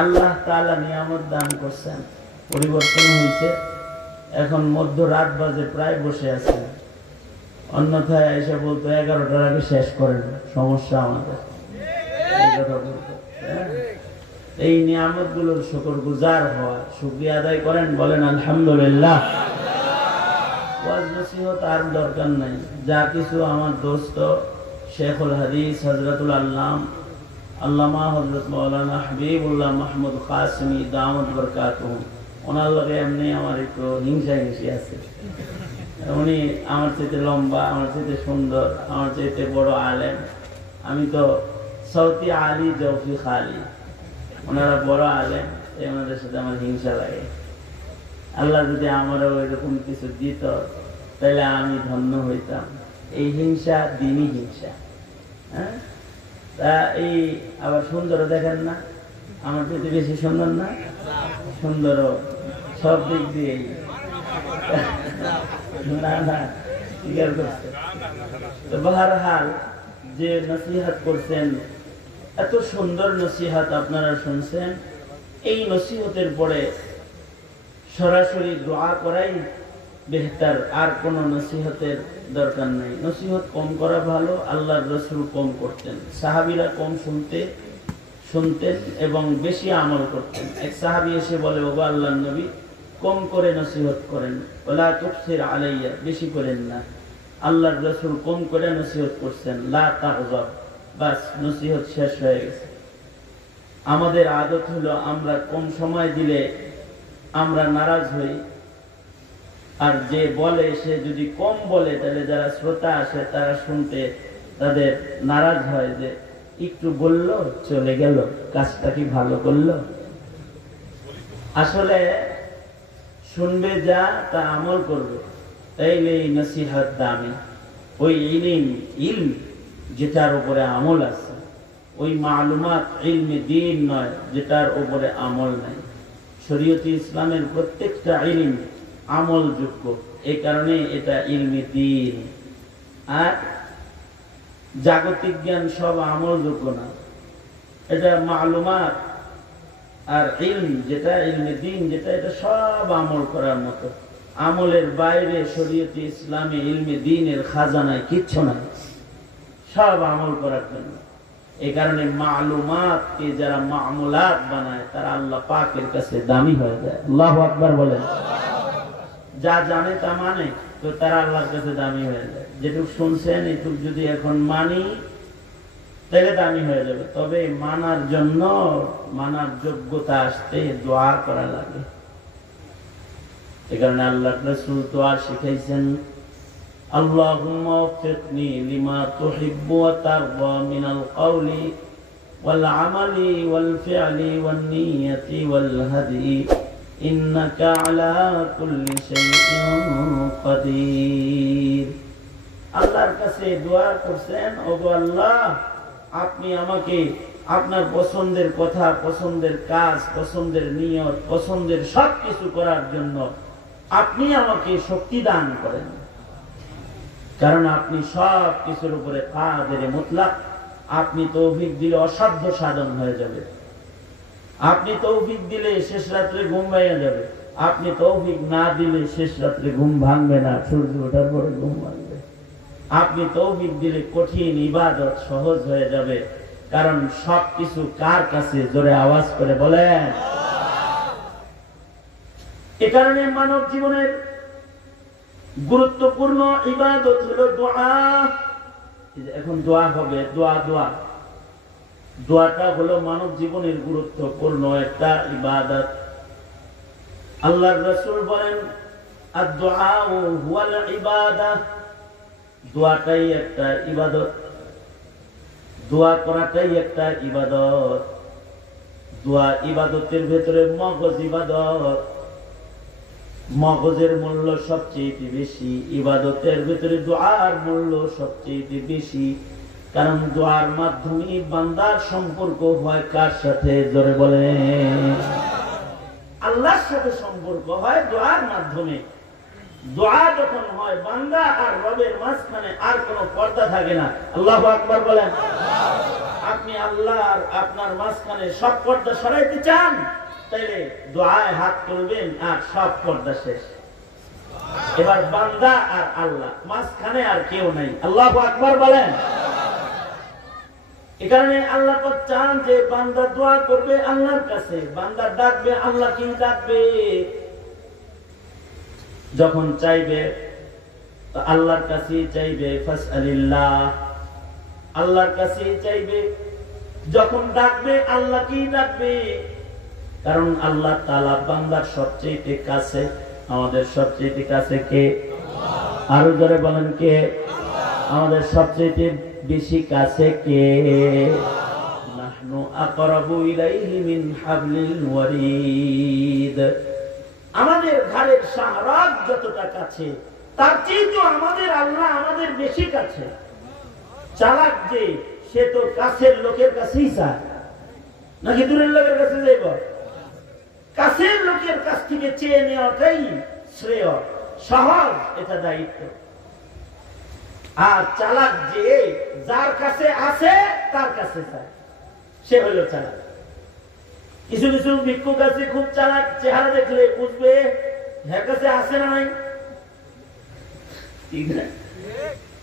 আল্লাহ তাআলা নিয়ামত দান করছেন, পরিবর্তন হয়েছে। এখন মধ্যরাত বাজে, প্রায় বসে আছেন, অন্যথায় এসে বলতো 11টার আগে শেষ করেন, সমস্যা আমাদের। এই নিয়ামত গুলোর শুকরগুজার হওয়া, শুকরিয়া আদায় করেন, বলেন আলহামদুলিল্লাহ। ওয়াজ নসিহত আর দরকার নাই, যা কিছু আমার দোস্ত শেখুল হাদিস হযরতুল আল্লাম আল্লামা হযরত মাওলানা হাবিবুল্লাহ মাহমুদ কাসেমি দামত বরকাতুহু, ওনার লগে এমনি আমার একটু হিংসা আছে। উনি আমার চাইতে লম্বা, আমার চাইতে সুন্দর, আমার চাইতে বড় আলেম। আমি তো সৌতি আলী জৌফি খালি, ওনারা বড় আলেম, ওনাদের সাথে আমার হিংসা লাগে। আল্লাহ যদি আমারও এরকম কিছু দিত তাহলে আমি ধন্য হইতাম। এই হিংসা দিনই হিংসা। হ্যাঁ, তা এই আবার সুন্দর দেখেন না, আমার চাইতে বেশি সুন্দর না? সুন্দর সব দিক দিয়ে না না স্বীকার করছে। তো বহরহাল যে নসিহত করছেন, এত সুন্দর নসিহত আপনারা শুনছেন। এই নসিহতের পরে সরাসরি দোয়া করাই বেহতার, আর কোন নসিহতের দরকার নাই। নসিহত কম করা ভালো, আল্লাহর রাসূল কম করতেন, সাহাবীরা কম শুনতেন এবং বেশি আমল করতেন। এক সাহাবী এসে বলে, ওগো আল্লাহর নবী, কম করে নসিহত করেন, ওয়ালা তুকসির আলাইয়া, বেশি করেন না। আল্লাহর রাসূল কম করে নসিহত করছেন, লা তাগযাব, বাস নসিহত শেষ হয়ে গেছে। আমাদের আদত হলো আমরা কম সময় দিলে আমরা নারাজ হই, আর যে বলে সে যদি কম বলে তাহলে যারা শ্রোতা আসে তারা শুনতে তাদের নারাজ হয়, যে একটু বললো চলে গেল, কাজটা কি ভালো করলো? আসলে শুনবে যা তা আমল করবে, তাইলে এই নসিহত দামি। ওই ইলম যেটার উপরে আমল আছে, ওই মালুমাত ইলমে দ্বীন নয় যেটার উপরে আমল নাই। শরীয়তে ইসলামের প্রত্যেকটা ইলম আমলযোগ্য, এই কারণে এটা ইলমে দ্বীন। আর জাগতিক জ্ঞান সব আমলযোগ্য না, এটা মালুমাত। আর ইলম যেটা ইলমে দ্বীন যেটা, এটা সব আমল করার মতো। আমলের বাইরে শরীয়তে ইসলামে ইলমে দ্বীনের খাজানায় কিচ্ছু নাই, সব আমল করার জন্য। এই কারণে মালুমাতকে যারা মামুলাত বানায় তারা আল্লাহ পাকের কাছে দামি হয়ে যায়। আল্লাহু আকবার বলেন। যা জানে তা মানে, তো তারা আল্লাহর কাছে দামি হয়ে যায়। যেটুক শুনছেন এটুক যদি এখন মানি তাহলে দামি হয়ে যাবে। তবে মানার জন্য, মানার যোগ্যতা আসতে দোয়া করা লাগে। এই কারণে আল্লাহর রাসূল দোয়া শিখাইছেন, আল্লাহুম্মা ওয়াফিকনি লিমা তুহিব্বু ওয়া তারদা মিনাল কওলি ওয়াল আমালি ওয়াল ফি'লি ওয়ান নিয়্যাতি ওয়াল হাদি ইন্নাকা আলা কুল্লি শাইইন কাদির। আল্লাহর কাছে দোয়া করছেন, ওগো আল্লাহ, আপনি আমাকে আপনার পছন্দের কথা, পছন্দের কাজ, পছন্দের নিয়ত, পছন্দের সবকিছু করার জন্য আপনি আমাকে শক্তি দান করেন। কারণ আপনি সব কিছুর উপরে কাদের মুতলাক। আপনি তৌফিক দিলে অসাধ্য সাধন হয়ে যাবে। আপনি তৌফিক দিলে শেষ রাত্রে ঘুম ভেঙে যাবে। আপনি তৌফিক না দিলে শেষ রাত্রে ঘুম ভাঙবে না, সূর্য ওঠার পরে ঘুম ভাঙবে। আপনি তৌফিক দিলে কঠিন ইবাদত সহজ হয়ে যাবে। কারণ সবকিছু কার কাছে? জোরে আওয়াজ করে বলেন। এ কারণে মানব জীবনের গুরুত্বপূর্ণ ইবাদত হলো দোয়া। এখন দোয়া হবে, দোয়াটা হলো মানব জীবনের গুরুত্বপূর্ণ একটা ইবাদত। আল্লাহর রাসূল বলেন, আদ-দুআউ হুয়াল ইবাদাহ, দোয়াটাই একটা ইবাদত, দোয়া করাটাই একটা ইবাদত। দোয়া ইবাদতের ভেতরে মগজ ইবাদত, মগজের মূল্য সবচেয়ে বেশি, ইবাদতের ভিতরে দোয়ার মূল্য সবচেয়ে বেশি। কারণ দোয়ার মাধ্যমে বান্দার সম্পর্ক হয় কার সাথে? জোরে বলেন। আল্লাহর সাথে সম্পর্ক হয় দোয়ার মাধ্যমে। দোয়া যখন হয়, বান্দা আর রবের মাঝখানে আর কোনো পর্দা থাকে না। আল্লাহু আকবার বলেন। আপনি আল্লাহ আর আপনার মাঝখানে সব পর্দা সরাইতে চান, তাইলে দোয়ায় হাত তুলবেন আর সব পর্দা শেষ। এবার বান্দা আর আল্লাহ, মাঝখানে আর কেউ নাই। আল্লাহু আকবার বলেন। এই কারণে আল্লাহ পাক চান যে বান্দা দোয়া করবে আল্লাহর কাছে, বান্দা ডাকবে আল্লাহকে ডাকবে। যখন চাইবে আল্লাহর কাছে চাইবে, ফাসআলিল্লাহ, আল্লাহর কাছে চাইবে। যখন ডাকবে আল্লাহকেই ডাকবে, কারণ আল্লাহ তাআলা বান্দার সবচেয়ে কাছে। আমাদের সবচেয়ে কাছে কে? আরো জোরে বলেন কে? আমাদের সবচেয়ে বেশি কাছে কে? নাহনু আকরাবু ইলাইহি মিন হাবলিল ওয়ারিদ। আমাদের ঘরের শাহরাগ যতটা কাছে, তার চেয়ে তো আমাদের আল্লাহ আমাদের বেশি কাছে। চালাক যে, সে তো কাছের লোকের কাছেই চায়, নাকি দূরের লোকের কাছে যাইব? কাছের লোকের কাছ থেকে চেয়ে নেওয়াটাই শ্রেয়, সহজ, এটা দায়িত্ব। আর চালাক যে যার কাছে আছে তার কাছে চায়, সে হলো চালাক। কিছু কিছু ভিক্ষুক আছে খুব চালাক, চেহারা দেখলে বুঝবে হ্যাঁ কাছে আছে না নাই। ঠিক না?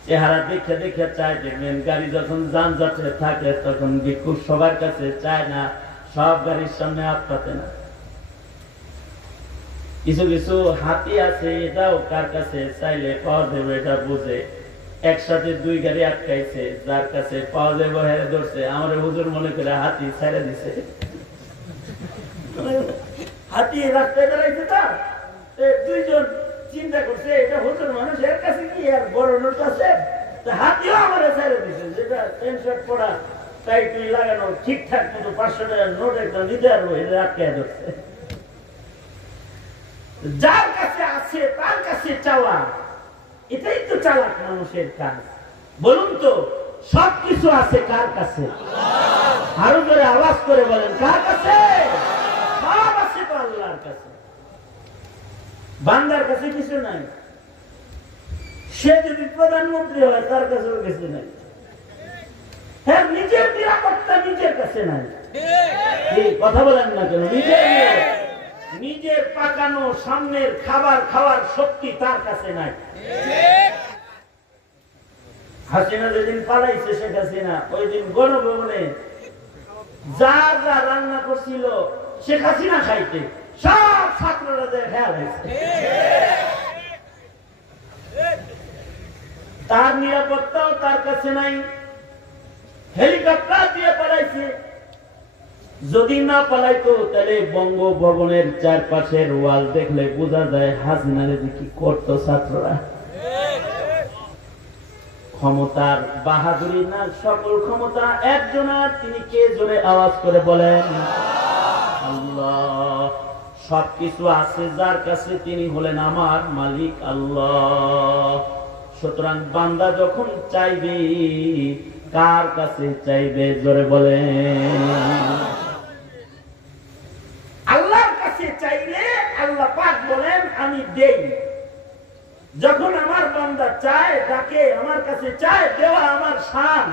চেহারা দেখে দেখে চায়। দেখবেন গাড়ি যখন যানজটে থাকে তখন ভিক্ষুক সবার কাছে চায় না, সব গাড়ির সামনে হাত পাতে না। কিছু কিছু হাতি আছে, এটাও কার কাছে চাইলে পাওয়া যাবে এটা বুঝে। একসাথে দুই গাড়ি আটকাইছে, যার কাছে পাওয়া যাবে হেরে ধরছে। আমার হুজুর মনে করে হাতি ছেড়ে দিছে। হাতি রাস্তায় দাঁড়াইছে, তার দুইজন চিন্তা করছে এটা হুজুর মানুষ, এর কাছে কি আর বড় নোট আছে, হাতিও আমার ছেড়ে দিছে। যেটা প্যান্ট শার্ট পরা, তাই তুই লাগানো ঠিকঠাক মতো 500 টাকার নোট একটা নিতে পারবো, এটা আটকায় ধরছে। যার কাছে আছে তার কাছে চাওয়া, এটাই তো চালাক মানুষের কাজ। বলুন তো, সবকিছু আছে কার কাছে? আরো করে আওয়াজ করে বলেন, কার কাছে? সব আছে তো আল্লাহর কাছে। বান্দার কাছে কিছু নাই। সে যদি প্রধানমন্ত্রী হয় তার কাছেও কিছু নাই। হ্যাঁ, নিজের নিরাপত্তা নিজের কাছে নাই। কথা বলেন না কেন? নিজের পাকানো সামনের খাবার খাওয়ার শক্তি তার কাছে নাই। হাসিনা যেদিন পালাইছে, শেখ হাসিনা, ওই দিন গণভবনে যা যা রান্না করছিল শেখ হাসিনা খাইতে, সব ছাত্ররা খেয়াল হয়েছে। তার নিরাপত্তাও তার কাছে নাই। হেলিকপ্টার দিয়ে পালাইছে। যদি না পালাইতো তাহলে বঙ্গভবনের চারপাশের ওয়াল দেখলে বোঝা যায় হাসিনারে যে কি করতো ছাত্ররা। ক্ষমতার বাহাদুরি না, সকল ক্ষমতা একজনের। তিনি কে? জোরে আওয়াজ করে বলেন, আল্লাহ। সবকিছু আছে যার কাছে, তিনি হলেন আমার মালিক আল্লাহ। সুতরাং বান্দা যখন চাইবে, কার কাছে চাইবে? জোরে বলেন। আল্লাহর কাছে চাইলে আল্লাহ পাক বলেন আমি দেই। যখন আমার বান্দা চায়, ডাকে, আমার কাছে চায়, দেওয়া আমার শান।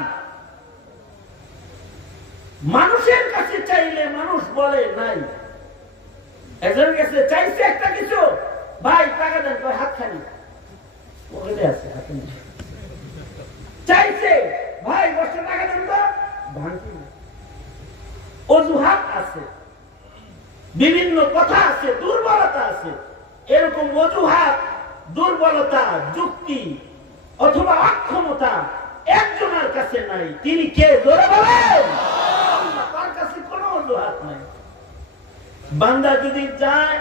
মানুষের কাছে চাইলে মানুষ বলে নাই। একজন কাছে চাইছে একটা কিছু, ভাই টাকা দেন, হাত খানি আছে, হাতে চাইছে, ভাই 10 টাকা দেন তো, ভাঙছি না। অজুহাত আছে, বিভিন্ন কথা আছে, দুর্বলতা আছে। এরকম অজুহাত, দুর্বলতা, যুক্তি অথবা অক্ষমতা একজনের কাছে নাই। তিনি কে? জোরে বলেন। তার কাছে কোনো অজুহাত নাই। বান্দা যদি চায়,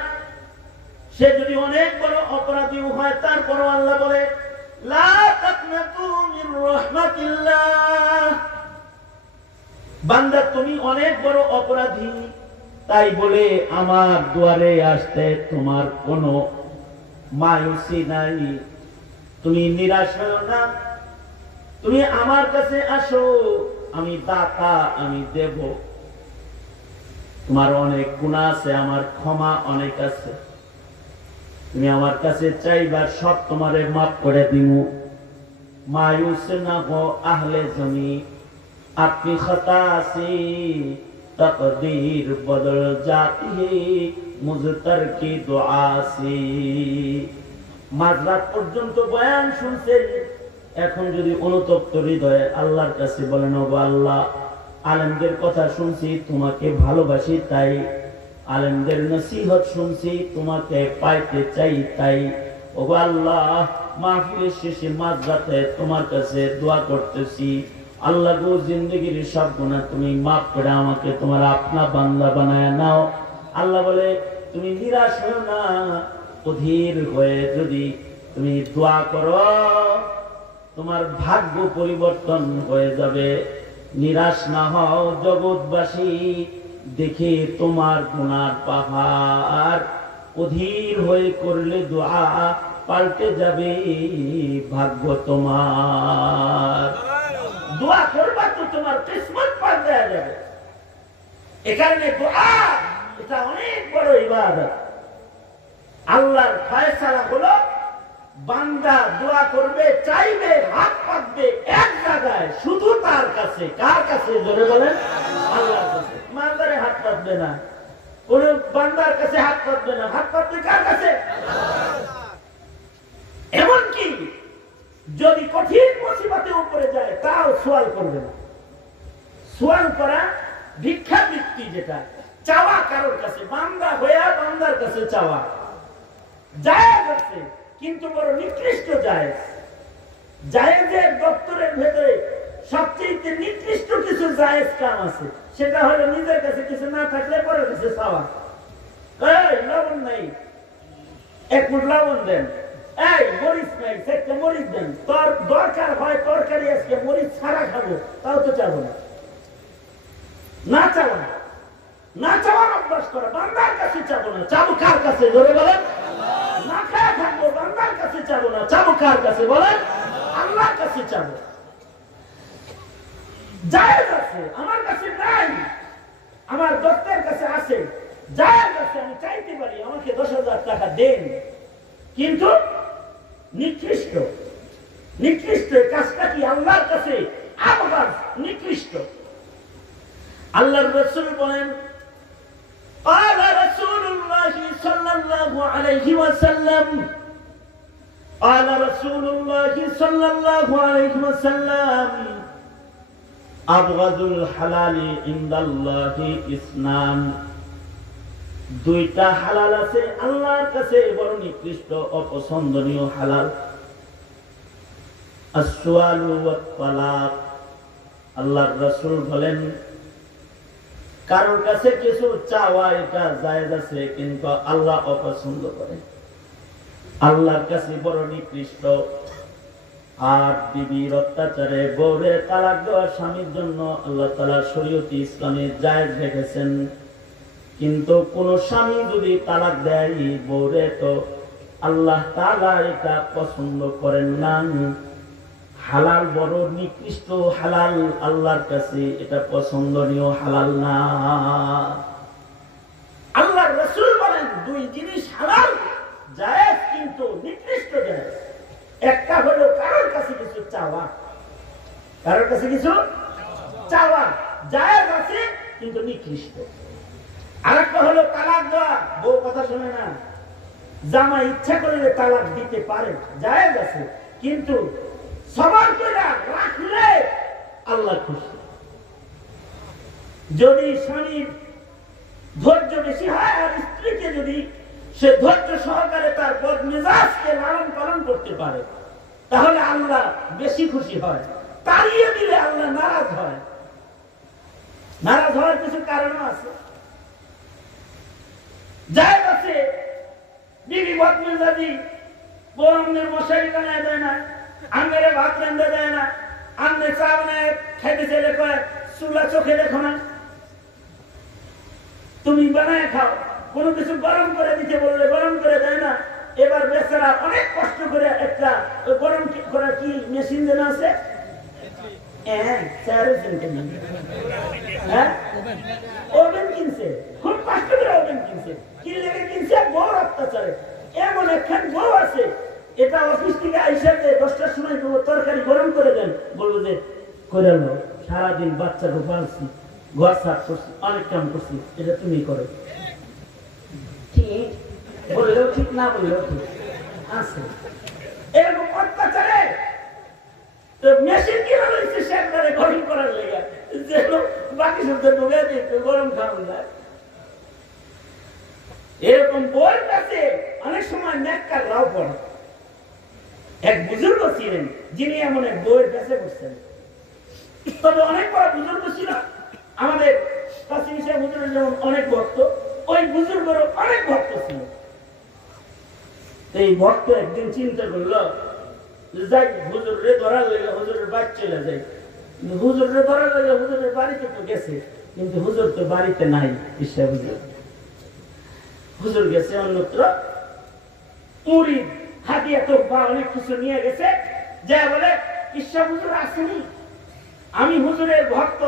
সে যদি অনেক বড় অপরাধী হয়, তারপরও আল্লাহ বলে লা তাকনাতু মির রাহমাতিল্লাহ। বান্দা তুমি অনেক বড় অপরাধী, তাই বলে আমার দুয়ারে আসতে তোমার কোনো মায়ুসি নাই। তুমি নিরাশ হও না, তুমি আমার কাছে আসো, আমি দাতা, আমি দেব। তোমার অনেক গুনাহ আছে, আমার ক্ষমা অনেক আছে। তুমি আমার কাছে চাইবার সব তোমারে মাফ করে দিমু। মায়ুস না হো আহলে জমি, আপনি खता से तकदीर बदल जाती है मुझतर की दुआ से। মাঝরাত পর্যন্ত বয়ান শুনছেন, এখন যদি অনুতপ্ত হৃদয়ে আল্লাহর কাছে বলেন, ও আল্লাহ, আলেমদের কথা শুনছি, তোমাকে ভালোবাসি তাই, আলেমদের নসিহত শুনছি, তোমাকে পাইতে চাই তাই, ও আল্লাহ, মাহফিলের শেষে মাঝরাতে তোমার কাছে দোয়া করতেছি, আল্লাহ গো, জিন্দগির সব গুনাহ তুমি মাফ করে আমাকে তোমার আপনা বান্দা বানায় নাও। আল্লাহ বলে, তুমি নিরাশ হও না, অধীর হয়ে যদি তুমি দোয়া করো, তোমার ভাগ্য পরিবর্তন হয়ে যাবে। নিরাশ না হও জগৎবাসী, দেখে তোমার গুনার পাহাড়, অধীর হয়ে করলে দোয়া পাল্টে যাবে ভাগ্য তোমার। দোয়া করবা তো তোমার কিসমত পাল্টে যাবে। এখানে দোয়া এটা অনেক বড় ইবাদত। আল্লাহর ফয়সালা হলো বান্দা দোয়া করবে, চাইবে, হাত পাতবে এক জায়গায়, শুধু তার কাছে। কার কাছে? জোরে বলেন, আল্লাহর কাছে। মানদারে হাত পাতবে না, কোন বান্দার কাছে হাত পাতবে না, হাত পাতবে কার কাছে? এমনকি যদি কঠিন মুসিবতে উপরে যায় তাও সোয়াল করবে না। সোয়াল করা ভিক্ষাবৃত্তি, যেটা চাওয়া কারোর কাছে, বান্দা হইয়া বান্দার কাছে চাওয়া জায়েজ আছে, কিন্তু বড় নিকৃষ্ট জায়েজ। জায়েজের দপ্তরের ভেতরে সবচেয়ে নিকৃষ্ট কিছু জায়েজ কাম আছে, সেটা হলো নিজের কাছে কিছু না থাকলে পরের কাছে চাওয়া। এই লবণ নাই, এক মুঠ লবণ দেন। এই মরিচ নাই, একটা মরিচ দেন। তোর দরকার হয় তরকারি আজকে মরিচ ছাড়া খাবো, তাও তো চাবো না। না চাওয়া, না চাওয়ার অভ্যাস করা। বান্দার কাছে চাবো না, চাবো কার কাছে? ধরে বলেন, না খায় থাকবো, বান্দার কাছে চাবো না, চাবো কার কাছে? বলেন, আল্লাহর কাছে চাবো। জায়েজ আছে, আমার কাছে নাই, আমার দোস্তের কাছে আছে, জায়েজ আছে, আমি চাইতে পারি আমাকে 10,000 টাকা দেন। কিন্তু নিকৃষ্ট, নিকৃষ্ট কাজটা কি? আল্লাহর কাছে আবগাজ, নিকৃষ্ট। আল্লাহর রাসূল বলেন, قال رسول الله صلى الله عليه وسلم قال رسول الله صلى الله عليه وسلم أبغض الحلال عند الله اثنان। দুইটা হালাল আছে আল্লাহর কাছে বড় নিকৃষ্ট, অপছন্দনীয় হালাল। আসওয়ালু ওয়াত তালাক। আল্লাহর রাসূল বলেন, কারোর কাছে কিছু চাওয়া এটা জায়েজ আছে, কিন্তু আল্লাহ অপছন্দ করে, আল্লাহর কাছে বড় নিকৃষ্ট। আর বিবির অত্যাচারে বউরে তালাক দেওয়া স্বামীর জন্য আল্লাহ তাআলা শরীয়তে ইসলামে জায়েজ রেখেছেন, কিন্তু কোন স্বামী যদি তালাক দেয় বউরে, তো আল্লাহ তাআলা এটা পছন্দ করেন না। হালাল বড় নিকৃষ্ট হালাল, আল্লাহর কাছে এটা পছন্দনীয় হালাল না। আল্লাহর রাসূল বলেন, দুই জিনিস হালাল জায়েজ, কিন্তু নিকৃষ্ট জায়েজ। একটা হলো কারোর কাছে কিছু চাওয়া, কারোর কাছে কিছু চাওয়া জায়েজ আছে, কিন্তু নিকৃষ্ট। আরেকটা হলো তালাক দেওয়া, বউ কথা শুনে না, জামাই ইচ্ছা করলে তালাক দিতে পারে, জায়েজ আছে, কিন্তু সবার করে রাখলে আল্লাহ খুশি। যদি স্বামীর ধৈর্য বেশি হয় আর স্ত্রীকে যদি সে ধৈর্য সহকারে তার বদ মেজাজকে লালন পালন করতে পারে, তাহলে আল্লাহ বেশি খুশি হয়। তাড়িয়ে দিলে আল্লাহ নারাজ হয়। নারাজ হওয়ার কিছু কারণ আছে, জায়েজ আছে। বিবি বদ মেজাজি, বরমনের মশারি বানায় দেয় না, আঙ্গেরে ভাত রান্ধা দেয় না, আঙ্গে চা বানায় খাইতে চাইলে কয় চুলা চোখে দেখো না, তুমি বানায় খাও। কোনো কিছু গরম করে দিতে বললে গরম করে দেয় না। এবার বেচারা অনেক কষ্ট করে একটা গরম করার কি মেশিন দেন আছে, ওভেন কিনছে, খুব কষ্ট করে ওভেন কিনছে। কি লেগে কিনছে? বড় অত্যাচারে। এমন একখান বউ আছে, এটা অফিস থেকে আইসা 10টার সময় তরকারি গরম করে দেন, বলবো যে করে নাও, সারাদিন বাচ্চাকে পালছি, ঘর সাফ করছি, অনেক কাম করছি, এটা তুমি করো। ঠিক বললেও ঠিক, না বললেও ঠিক আছে। এরকম অত্যাচারে তো মেশিন কিনা রয়েছে সেখানে গরম করার লেগে, যেন বাকি সবটা ঢুকে দিতে গরম খাওয়া যায়। এরকম বইয়ের কাছে অনেক সময় নেককার রাও পড়ে। এক বুজুর্গ ছিলেন যিনি এমন এক বইয়ের কাছে বসছেন, তবে অনেক বড় বুজুর্গ ছিল। আমাদের কাসিম সাহেব হুজুরের যেমন অনেক ভক্ত, ওই বুজুর্গেরও অনেক ভক্ত ছিল। এই ভক্ত একদিন চিন্তা করলো, যাই হুজুরে ধরার লেগে হুজুরের বাড়ি চলে যাই। হুজুরে ধরার লেগে হুজুরের বাড়িতে তো গেছে, কিন্তু হুজুর তো বাড়িতে নাই। ঈশা হুজুর গেছে অন্যত্র, মুরিদ হাতিয়া তো বা অনেক কিছু নিয়ে গেছে, যা বলে ঈশা হুজুর আসেনি, আমি হুজুরের ভক্ত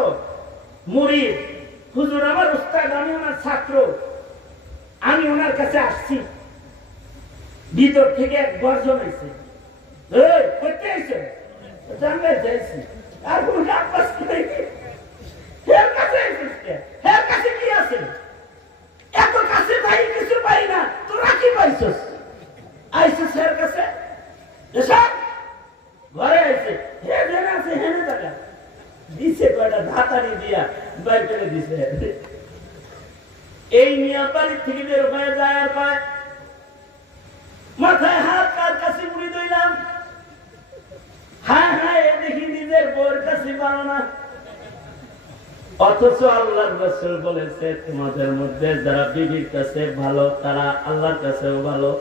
মুরিদ, হুজুর আমার উস্তাদ, আমি ওনার ছাত্র, আমি ওনার কাছে আসছি। ভিতর থেকে এক গর্জন হয়েছে, করতে এসে জানবে যাইছি, আর কোন কাজ নেই, হের কাছে হের কাছে কি আছে, এত কাছে ভাই কিছু পাই না, তোরা কি পাইছস? আইসিস হের কাছে, ঘরে আইসে, হে জেনে আছে হেনে টাকা দিছে, কয়টা ধাতারি দিয়া বাইর করে দিছে। এই নিয়ে বাড়ির থেকে বের হয়ে যায়, আর পায় মাথায় হাত, কার কাছে মুড়ি দইলাম, হ্যাঁ হ্যাঁ দেখি নিজের বউয়ের কাছে পারো না। অথচ আল্লাহর রাসূল বলেছে, তোমাদের মধ্যে যারা বিবির কাছে ভালো তারা আল্লাহর কাছেও ভালো।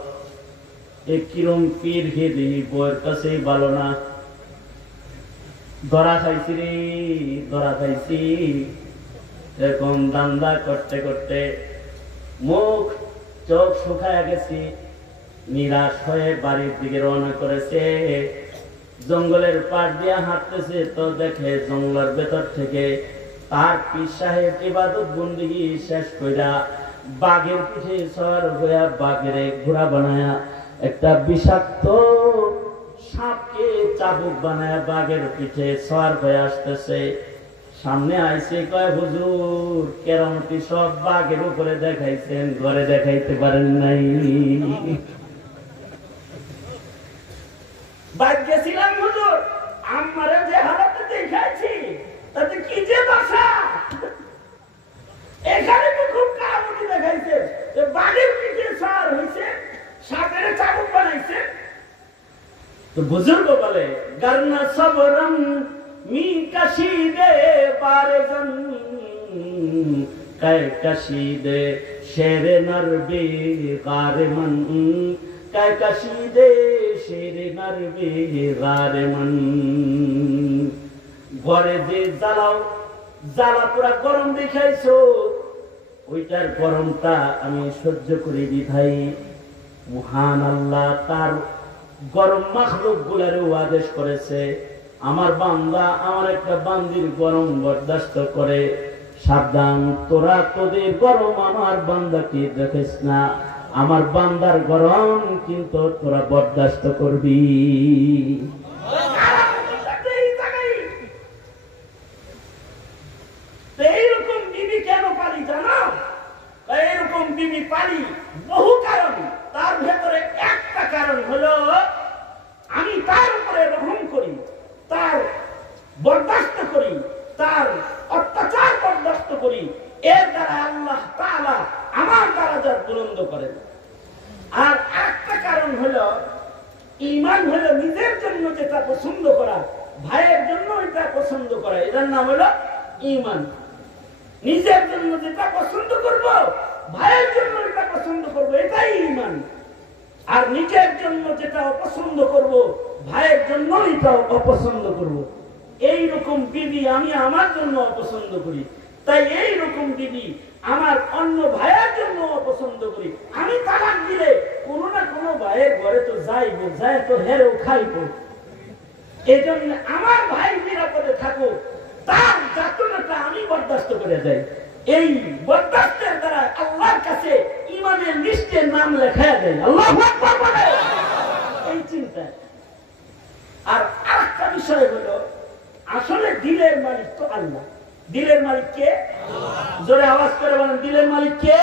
এই কিরম পীর হেদি বউয়ের কাছেই ভালো না। ধরা খাইছি রে, ধরা খাইছি। এরকম দান্দা করতে করতে মুখ চোখ শুকায় গেছি, নিরাশ হয়ে বাড়ির দিকে রওনা করেছে। জঙ্গলের পাশ দিয়ে হাঁটতেছে, তো দেখে জঙ্গলের ভেতর থেকে তার পীর সাহেব ইবাদত বন্দেগী শেষ কইরা বাঘের পিঠে সওয়ার হইয়া, বাঘের ঘোড়া বানায়া, একটা বিষাক্ত সাপকে চাবুক বানায়া বাঘের পিঠে সওয়ার হয়ে আসতেছে। সামনে আইসে কয়, হুজুর কেরামতি সব বাঘের উপরে দেখাইছেন, ঘরে দেখাইতে পারেন নাই। বাঘ গেছিলাম হুজুর, আমারে যে হালাতে দেখাইছি তাতে কি যে দশা, এখানে তো খুব কারামতি দেখাইছে, বাঘের পিঠে সওয়ার হইছে, সাপের চাবুক বানাইছে। তো বুজুর্গ বলে, গরনা সবরম মি কাশিদে বারজন, কায় কাশিদে শেরে নরবি গারে মন, কায় কাশিদে শেরে নরবি গারে মন। ঘরে যে জ্বালাও, জ্বালা পুরা গরম দেখাইছো, ওইটার গরমটা আমি সহ্য করি বিধাই মহান আল্লাহ তার গরম মাখলুক গুলারও আদেশ করেছে, আমার বান্দা আমার একটা বান্দির গরম বরদাস্ত করে, সাবধান তোরা তোদের গরম আমার বান্দাকে দেখিস না, আমার বান্দার গরম কিন্তু তোরা বরদাস্ত করবি। এইরকম বিবি কেন পালি জানো? এইরকম বিবি পালি বহু কারণ, তার ভেতরে একটা কারণ হলো আমি তার উপরে রহম করি, তার বরদাস্ত করি, তার অত্যাচার বরদাস্ত করি, এর দ্বারা আল্লাহ তাআলা আমার দরজা বুলন্দ করেন। আর একটা কারণ হলো ঈমান, হলো নিজের জন্য যেটা পছন্দ করা, ভাইয়ের জন্য এটা পছন্দ করা, এটার নাম হলো ঈমান। নিজের জন্য যেটা পছন্দ করব, ভাইয়ের জন্য এটা পছন্দ করব, এটাই ঈমান। আর নিজের জন্য যেটা অপছন্দ করব, ভাইয়ের জন্য এটা অপছন্দ করব। এই রকম বিবি আমি আমার জন্য অপছন্দ করি, তাই এই রকম বিবি আমার অন্য ভাইয়ের জন্য অপছন্দ করি। আমি তালাক দিলে কোনো না কোনো ভাইয়ের ঘরে তো যাইব, যায় তো হেরেও খাইব। এই জন্য আমার ভাই নিরাপদে থাকুক, তার যাতনাটা আমি বরদাস্ত করে যাই। এই বরদাস্তের দ্বারা আল্লাহর কাছে ঈমানের লিস্টে নাম লেখা দেয়। আল্লাহু আকবার বলে এই চিন্তা। আর আরেকটা বিষয় হলো, আসলে দিলের মালিক তো আল্লাহ। দিলের মালিক কে? জোরে আওয়াজ করে বলেন, দিলের মালিক কে?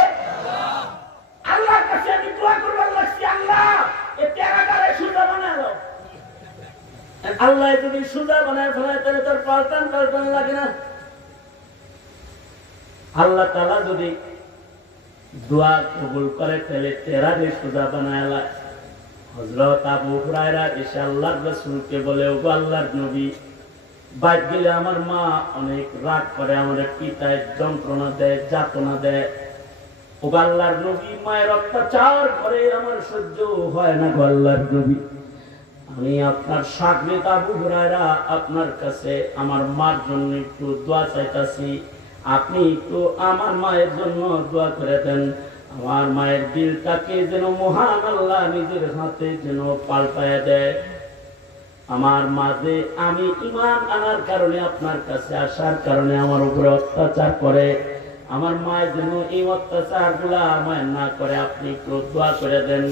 আল্লাহর কাছে আমি দোয়া করবার লাগছি, আল্লাহ এই টেরাটারে সোজা বানায় দাও। আল্লাহ যদি সোজা বানায় ফেলায় তাহলে তার পাল্টান লাগে না। আল্লাহ তাআলা যদি দোয়া কবুল করে তাহলে টেরারে সোজা বানায় লা। হযরত আবু হুরায়রা এসে আল্লাহর রাসূলকে বলে, ওগো আল্লাহর নবী, বাইর গেলে আমার মা অনেক রাগ করে, আমাদের পিতায় যন্ত্রণা দেয়, যাতনা দেয়। ওগো আল্লাহর নবী, মায়ের অত্যাচার করে আমার সহ্য হয় না। গো আল্লাহর নবী, আমি আপনার শাগরেদ আবু হুরায়রা আপনার কাছে আমার মার জন্য একটু দোয়া চাইতাছি। আপনি একটু আমার মায়ের জন্য দোয়া করে দেন। আমার মায়ের দিলটাকে যেন মহান আল্লাহ নিজের হাতে যেন পাল্টায় দেয়। আমার মাঝে আমি ঈমান আনার কারণে, আপনার কাছে আসার কারণে আমার উপরে অত্যাচার করে। আমার মায়ের যেন এই অত্যাচার গুলা আমায় না করে, আপনি একটু দোয়া করে দেন।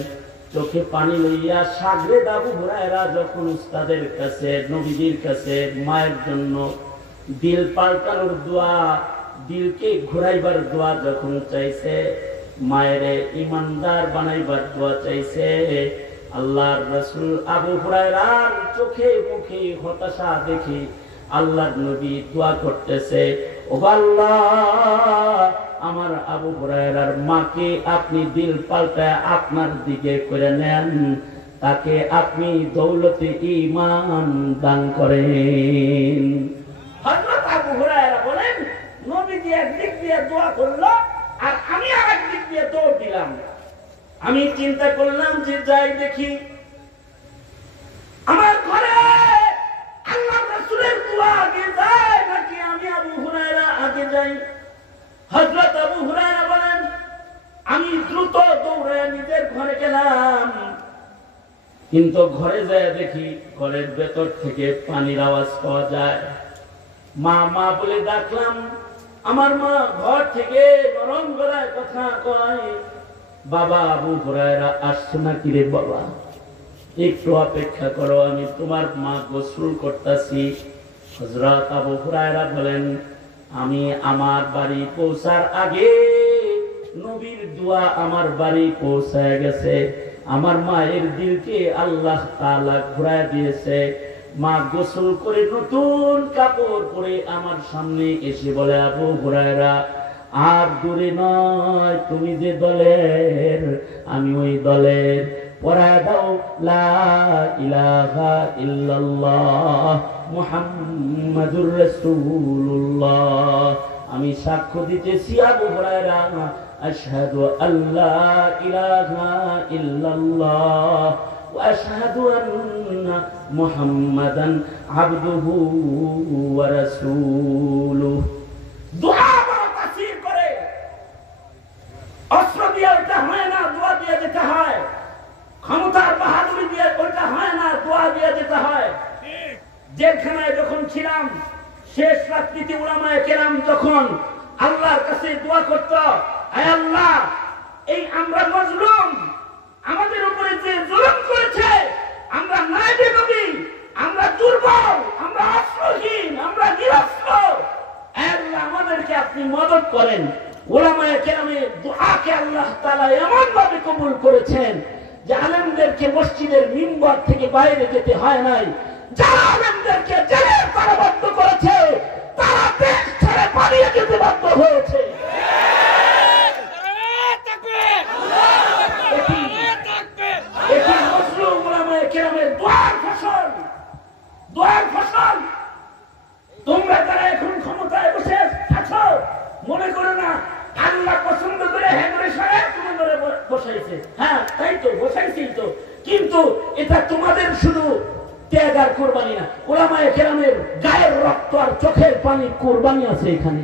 চোখে পানি লইয়া শাগরেদ আবু হুরায়রা যখন উস্তাদের কাছে, নবীজির কাছে মায়ের জন্য দিল পাল্টানোর দোয়া, দিলকে ঘুরাইবার দোয়া যখন চাইছে, মায়ের ইমানদার বানাইবার দোয়া চাইছে, আল্লাহর রাসূল আবু হুরায়রার চোখে মুখে হতাশা দেখি আল্লাহর নবী দোয়া করতেছে, ও আল্লাহ আমার আবু হুরায়রার মাকে আপনি দিল পাল্টায় আপনার দিকে করে নেন, তাকে আপনি দৌলতে ঈমান দান করেন। হযরত আবু হুরায়রা বলেন, নবীজি একদিক দিয়ে দোয়া করলো আর আমি আরেক দিক দিয়ে দৌড় দিলাম। আমি চিন্তা করলাম যে যাই দেখি আমার ঘরে আল্লাহর রাসূলের দোয়া আগে যায় নাকি আমি আবু হুরায়রা আগে যাই। হযরত আবু হুরায়রা বলেন, আমি দ্রুত দৌড়ে নিজের ঘরে গেলাম, কিন্তু ঘরে যায় দেখি ঘরের ভেতর থেকে পানির আওয়াজ পাওয়া যায়। মা মা বলে ডাকলাম, আমার মা ঘর থেকে নরম গলায় কথা কয়, বাবা আবু হুরায়রা আসছো নাকি রে বাবা, একটু অপেক্ষা করো, আমি তোমার মা গোসল করতেছি। হযরত আবু হুরায়রা বলেন, আমি আমার বাড়ি পৌঁছার আগে নবীর দোয়া আমার বাড়ি পৌঁছায় গেছে। আমার মায়ের দিলকে আল্লাহ তাআলা ঘুরায় দিয়েছে। মা গোসল করে নতুন কাপড় পরে আমার সামনে এসে বলে, আবু হুরায়রা আর দূরে নয়, তুমি যে দলের আমি ওই দলের, পড়ায় দাও লা ইলাহা ইল্লাল্লাহ মুহাম্মাদুর রাসূলুল্লাহ। আমি সাক্ষ্য দিতেছি আবু হুরায়রা, আশহাদু আল্লা ইলাহা ইল্লাল্লাহ ওয়া আশহাদু আন্না মুহাম্মাদান আবদুহু ওয়া রাসূলুহু। দোয়া বড় তাসীর করে, অস্ত্র দিয়ে ওটা হয় না, দোয়া দিয়ে যেতে হয়। ক্ষমতার বাহাদুরি দিয়ে ওটা হয় না, দোয়া দিয়ে যেতে হয়। জেলখানায় যখন ছিলাম, শেষ রাত্রিতে উলামায়ে কেরাম যখন আল্লাহর কাছে দোয়া করত, হে আল্লাহ এই আমরা মজলুম, আমাদের উপরে যে জুলুম করেছে, আমরা নায়েবে নবী, আমরা দুর্বল, আমরা অস্ত্রহীন, আমরা নিরস্ত্র, হে আল্লাহ আমাদেরকে আপনি মদদ করেন। উলামায়ে কেরামের দোয়াকে আল্লাহ তাআলা এমন ভাবে কবুল করেছেন যে আলেমদেরকে মসজিদের মিম্বর থেকে বাইরে যেতে হয় নাই। যারা আলেমদেরকে জেলে কারাবদ্ধ করেছে তারা দেশ ছেড়ে পালিয়ে যেতে বাধ্য হয়েছে। এটি মুসলিম উলামায়ে কেরামের দোয়ার ফসল, দোয়ার ফসল। তোমরা যারা এখন ক্ষমতায় বসে আছো, মনে করো না আল্লাহ পছন্দ করে হেগরে সাহেব তোমাদের বসাইছে। হ্যাঁ তাই তো, বসাইছি তো, কিন্তু এটা তোমাদের শুধু ত্যাগ আর কোরবানি না, উলামায়ে কেরামের গায়ের রক্ত আর চোখের পানির কোরবানি আছে এখানে।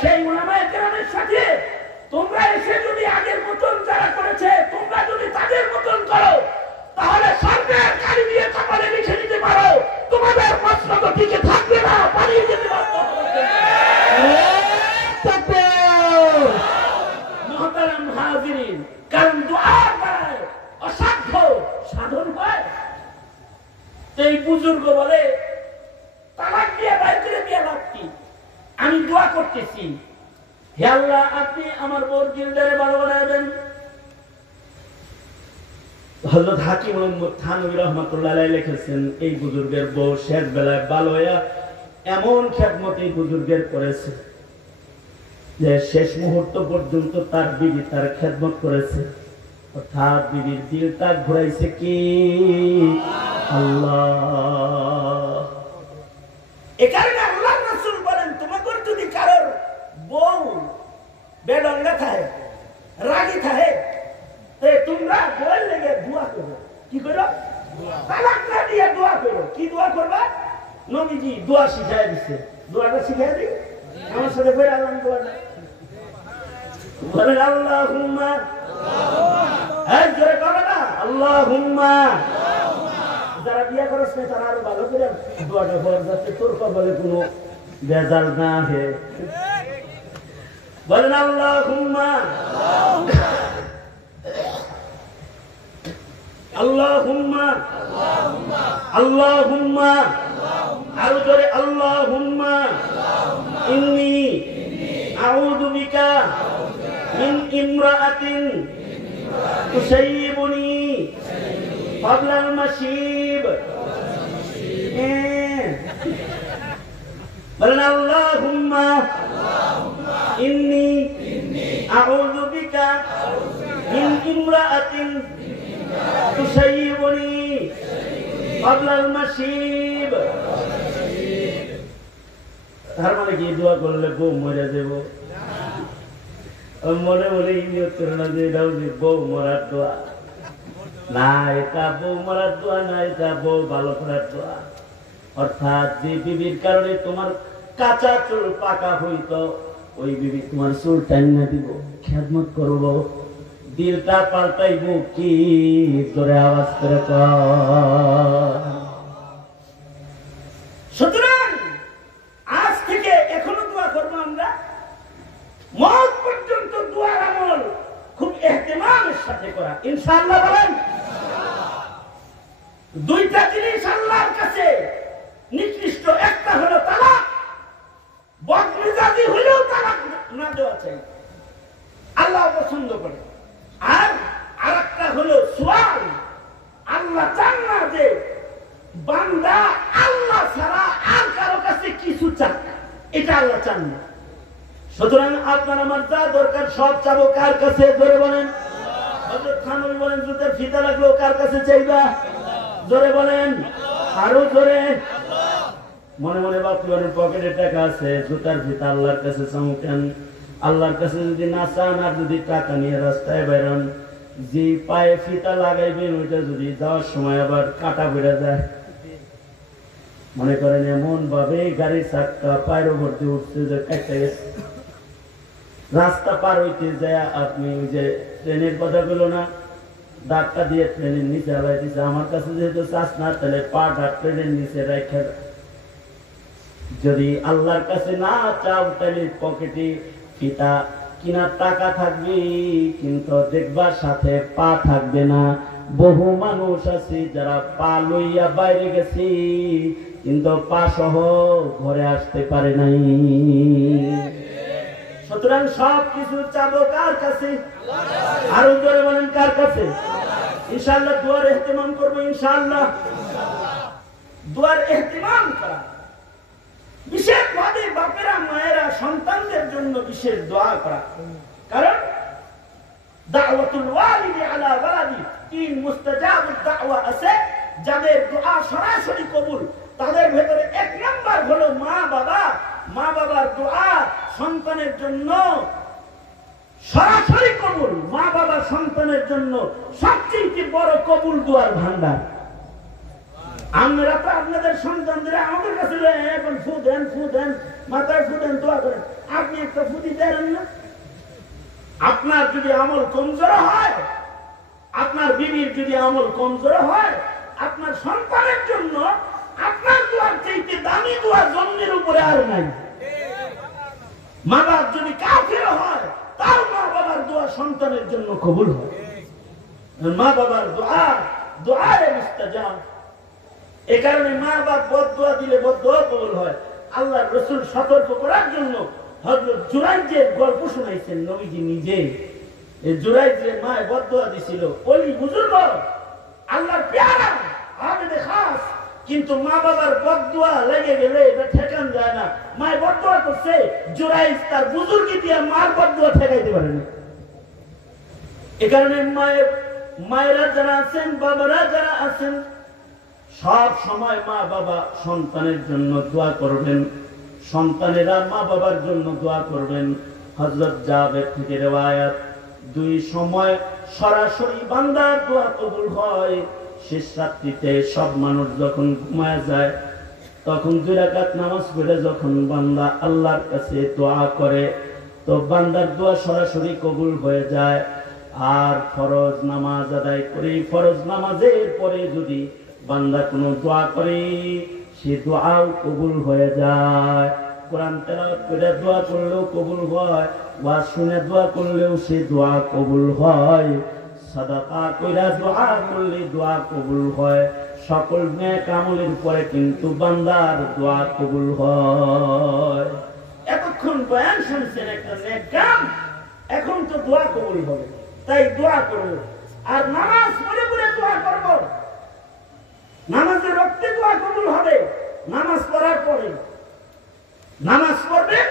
সেই উলামায়ে কেরামের সাথে তোমরা এসে যদি আগের মতন যারা করেছে তোমরা যদি তাদের মতন করো, তাহলে সরকার গাড়ি দিয়ে কপালে লিখে দিতে পারো তোমাদের মসনদ টিকে থাকবে না, পালিয়ে যেতে পারবে। মুহতারাম হাজিরিন, কারণ দোয়ার দ্বারা অসাধ্য সাধন হয়। এই বুজুর্গ বলে তালাক দিয়ে বাইর করে দিয়ে লাভ আমি দোয়া করতেছি, হে আল্লাহ আপনি আমার বউর দিলটারে ভালো বানায় দেন। হযরত হাকিম মোহাম্মদ থানভী রাহমাতুল্লাহ আলাইহি লিখেছেন, এই বুজুর্গের বউ শেষ বেলায় ভালো হইয়া এমন খেদমত এই বুজুর্গের করেছে যে শেষ মুহূর্ত পর্যন্ত তার বিবি তার খেদমত করেছে, অর্থাৎ বিবির দিলটা ঘুরাইছে কি আল্লাহ। এ কারণে আল্লাহর রাসূল বলেন, তোমাকে যদি কারোর বউ বেডঙ্গা থাকে, রাগী থাকে, তোমরা বল লেগে দোয়া করো। কি করো? তালাক না দিয়ে দোয়া করো। কি দোয়া করবা? নবীজি দোয়া শিখাই দিচ্ছে, দোয়াটা শিখাই দিই আমার সাথে ফের আল্লাহ দোয়াটা বলেন, আল্লাহুম্মা, এই জোরে করো না, আল্লাহুম্মা। যারা বিয়ে করছ না তারা আরো ভালো করে দোয়াটা পড়ে, যাতে তোর কপালে কোনো বেজাল না আসে। বলেন আল্লাহুম্মা, আল্লাহুম্মা, আল্লাহুম্মা, আরো জোরে আল্লাহুম্মা ইন্নী আউযু বিকা মিন ইমরাআতিন তুসাইয়িবুনি ক্বাবলাল মাশিব। বলেন আল্লাহুম্মা ইন্নী আউযু বিকা মিন ইমরাআতিন তুসাইয়িবুনি ক্বাবলাল মাশিব। তার মানে কি দোয়া করলে বউ মরে যাব? মনে মনে নিয়ত করে না যে এটাও যে বউ মরার দোয়া না, এটা বউ মরার দোয়া না, এটা বউ ভালো করার দোয়া। অর্থাৎ যে বিবির কারণে তোমার কাঁচা চুল পাকা হইত, ওই বিবি তোমার চুল টাইনা দিব, খেদমত করবো, দিলটা পাল্টাইব কি জোরে আওয়াজ করে কর। সুতরাং আজ থেকে এখনো দোয়া করবো আমরা, মওত পর্যন্ত দোয়ার আমল খুব ইহতিমামের সাথে করা, ইনশাআল্লাহ। বলেন দুইটা জিনিস আল্লাহর কাছে নিকৃষ্ট, একটা হলো তালাক, বদমেজাজি হলেও তালাক না দেওয়া চাই, আল্লাহ পছন্দ করে। আর আরেকটা হলো সুয়াল, আল্লাহ চান না যে বান্দা আল্লাহ ছাড়া আর কারো কাছে কিছু চান, এটা আল্লাহ চান না। সুতরাং আপনার আমার যা দরকার সব চাবো কার কাছে? জোরে বলেন। হযরত থানভী বলেন, জুতার ফিতা লাগলো কার কাছে চাইবা? জোরে বলেন, আরো জোরে। মনে মনে ভাবতে পকেটে টাকা আছে, জুতার ফিতা আল্লাহর কাছে চান। আল্লাহর কাছে যদি না চান আর যদি টাকা নিয়ে রাস্তায় বেরোন, যে পায়ে ফিতা লাগাইবেন ওইটা যদি যাওয়ার সময় আবার কাটা বেড়ে যায়, মনে করেন এমন ভাবে গাড়ির চাক্কা পায়ের উপর দিয়ে উঠছে যে কাটতে গেছে, রাস্তা পার হইতে যায় আপনি ওই যে ট্রেনের কথা বলো না, দাঁতটা দিয়ে ট্রেনের নিচে আলাই দিচ্ছে। আমার কাছে যেহেতু চাষ না, তাহলে পাটা ট্রেনের নিচে রেখে, যদি আল্লাহর কাছে না চাও তাহলে পকেটে ফিতা কিনার টাকা থাকবে, কিন্তু দেখবার সাথে পা থাকবে না। বহু মানুষ আছে যারা পা লইয়া বাইরে গেছে কিন্তু পা সহ ঘরে আসতে পারে নাই। সুতরাং সব কিছু চাবো কার কাছে? আরো জোরে বলেন কার কাছে? ইনশাআল্লাহ দুয়ার ইহতিমাম করবো, ইনশাআল্লাহ দুয়ার ইহতিমাম করা। বিশেষভাবে বাপেরা মায়েরা সন্তানদের জন্য বিশেষ দোয়া করা, কারণ দাওয়াতুল ওয়ালিদি আলা ওয়ালাদি, তিন মুস্তাজাবুদ দাওয়া আছে, যাদের দোয়া সরাসরি কবুল, তাদের ভেতরে এক নাম্বার হলো মা বাবা। মা বাবার দোয়া সন্তানের জন্য সরাসরি কবুল। মা বাবা সন্তানের জন্য সবচেয়ে বড় কবুল দোয়ার ভান্ডার। আমরা তো আপনাদের সন্তানদের আমাদের কাছে এখন ফু দেন মাথায় ফু দেন, দোয়া করেন, আপনি একটা ফু দিতে পারেন না? আপনার যদি আমল কমজোর হয়, আপনার বিবির যদি আমল কমজোর হয়, আপনার সন্তানের জন্য আপনার দোয়ার চাইতে দামি দোয়া জন্মের উপরে আর নাই। মা বাপ যদি কাফের হয়, তাও মা বাবার দোয়া সন্তানের জন্য কবুল হয়। মা বাবার দোয়া মুস্তাজাব। এ কারণে মা বাপ বদদোয়া দিলে বদদোয়া কবুল হয়, আল্লাহর রাসূল সতর্ক করার জন্য হযরত জুরাইজের গল্প শোনাইছেন নবীজি নিজে। এই জুরাইজের মা বদদুয়া দিছিল, ওলি বুজুর্গ আল্লাহর পেয়ারা আবেদে খাস, কিন্তু মা বাবার বদদুয়া লেগে গেলে এটা ঠেকান যায় না। মা বদদুয়া করছে, জুরাইজ তার বুজুর্গি দিয়ে মার বদদুয়া ঠেকাইতে পারেনি। এ কারণে মায়েরা যারা আছেন, বাবারা যারা আছেন, সব সময় মা বাবা সন্তানের জন্য দোয়া করবেন, সন্তানেরা মা বাবার জন্য দোয়া করবেন। হযরত জাবের থেকে রিওয়ায়াত, দুই সময় সরাসরি বান্দার দোয়া কবুল হয়। শেষ রাত্রিতে সব মানুষ যখন ঘুমায় যায়, তখন 2 রাকাত নামাজ পড়ে যখন বান্দা আল্লাহর কাছে দোয়া করে, তো বান্দার দোয়া সরাসরি কবুল হয়ে যায়। আর ফরজ নামাজ আদায় করে, ফরজ নামাজের পরে যদি বান্দা কোনো দোয়া করে, সে দোয়াও কবুল হয়ে যায়। কোরআন তেলাওয়াত করে দোয়া করলেও কবুল হয়, ওয়াজ শুনে দোয়া করলেও সে দোয়া কবুল হয়, সাদাকা কইরা দোয়া করলে দোয়া কবুল হয়। সকল নেক আমলের পরে কিন্তু বান্দার দোয়া কবুল হয়। এতক্ষণ বয়ান শুনছেন একটা নেক কাম, এখন তো দোয়া কবুল হবে, তাই দোয়া করব। আর নামাজ পড়ে পড়ে দোয়া করব, নামাজের রক্তে দোয়া কবুল হবে। নামাজ পড়ার পরে নামাজ পড়বেন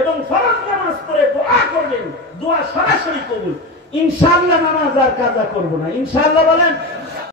এবং ফরজ নামাজ পড়ে দোয়া করবেন, দোয়া সরাসরি কবুল। ইনশাআল্লাহ নামাজ আর কাজা করব না, ইনশাআল্লাহ বলেন।